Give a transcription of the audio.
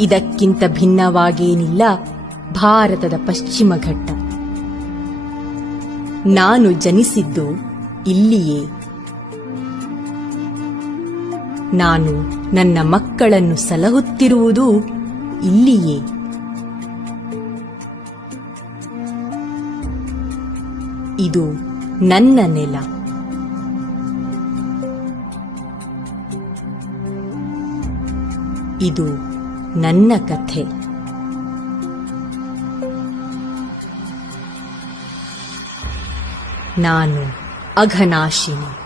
ಇದಕ್ಕಿಂತ ಭಿನ್ನವಾಗೇನಿಲ್ಲ ಭಾರತದ ಪಶ್ಚಿಮ ಘಟ್ಟ. ನಾನು ಜನಿಸಿದ್ದು ಇಲ್ಲಿಯೇ. ನಾನು ನನ್ನ ಮಕ್ಕಳನ್ನು ಸಲಹುತ್ತಿರುವುದು ಇಲ್ಲಿಯೇ. ಇದು ನನ್ನ ನೆಲ. ಇದು ನನ್ನ ಕಥೆ. ನಾನು ಅಘನಾಶಿನಿ.